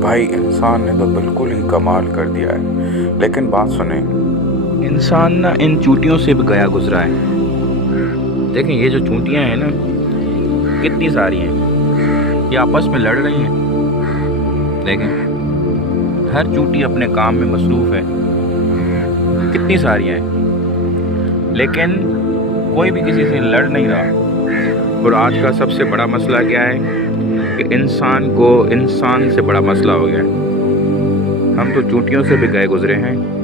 भाई इंसान ने तो बिल्कुल ही कमाल कर दिया है। लेकिन बात सुने, इंसान ना इन चूटियों से भी गया गुजरा है। देखें ये जो चूंटियां हैं ना, कितनी सारी हैं, ये आपस में लड़ रही हैं। देखें हर चूंटी अपने काम में मसरूफ़ है, कितनी सारी हैं, लेकिन कोई भी किसी से लड़ नहीं रहा। और आज का सबसे बड़ा मसला क्या है कि इंसान को इंसान से बड़ा मसला हो गया है। हम तो चूंटियों से भी गए गुजरे हैं।